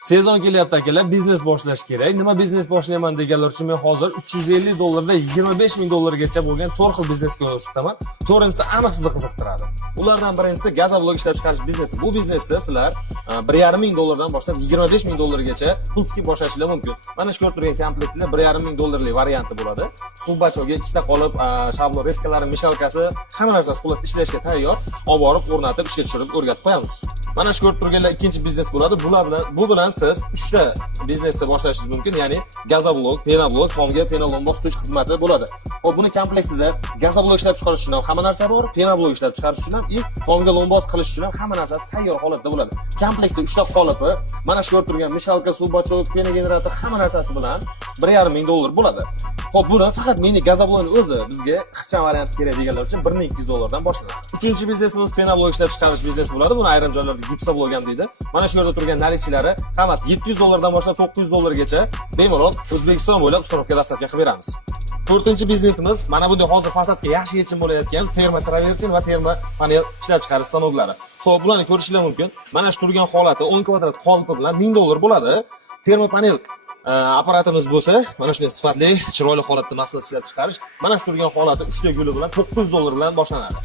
Sezon kelyapti akalar, biznes boshlash kerak. Nima biznes boshlayman deganlar uchun men hozir 350 dollardan 25 ming dollargacha bo'lgan 4 xil biznesga o'rgataman. To'g'risi aniq sizni qiziqtiradi. Ulardan birinchisi gazoblok ishlab chiqarish biznesi. Bu biznesni sizlar 1,5 ming dollardan boshlab 25 ming dollargacha pul tikib boshlashingiz mumkin. Mana shu ko'rib turgan komplektlar 1,5 ming dollarlik varianti bo'ladi. Suv bachoga ikkita qolib, shablon reskalari, mishalkasi, hamma narsasi xullas ishlashga tayyor. Olib borib o'rnatib ishga tushirib o'rgatib qo'yamiz. Mana shu ko'rib turganlar ikkinchi biznes bo'ladi. Bu bilan siz 3 ta biznesni boshlashingiz mumkin, ya'ni gazoblok, penablok, tomga penalon bosqich xizmati bo'ladi. Xo'p, buni komplektida gazoblok ishlab chiqarish uchun ham hamma narsa bor, penablok ishlab chiqarish uchun ham и tomga lombos qilish uchun ham hamma narsasi tayyor holatda bo'ladi. Komplektda 3 ta qolipi, mana shu ko'rib turgan mishalka, suv bachok, pena generator hamma narsasi bilan 1,5 ming dollar bo'ladi. Xo'p, buni faqat mini gazoblokni o'zi bizga ixcham variant kerak deganlar uchun 1200 dollardan boshlanadi. Uchinchi biznesimiz penablok ishlab chiqarish biznesi bo'ladi. Buni ayrim joylarda gipsoblok ham deydi. Mana shu yerda turgan naliklari hammasi 700 dollardan boshlab 900 dollargacha bemalol O'zbekiston bo'ylab ustorovga dastavka qilib beramiz. To'rtinchi biznesimiz mana bunday hozir fasadga yaxshi yechim bo'layotgan termotravertin va termopanel ishlab chiqarish stanoklari. Xo'p, bularni ko'rishingiz mumkin. Mana shu turgan holati 10 kvadrat qolipi bilan 1000 dollar bo'ladi. Termopanel apparatimiz bo'lsa, mana shunday sifatli, chiroyli holatda mahsulot ishlab chiqarish. Mana shu turgan holati 3 ta guli bilan 900 dollar bilan boshlanadi.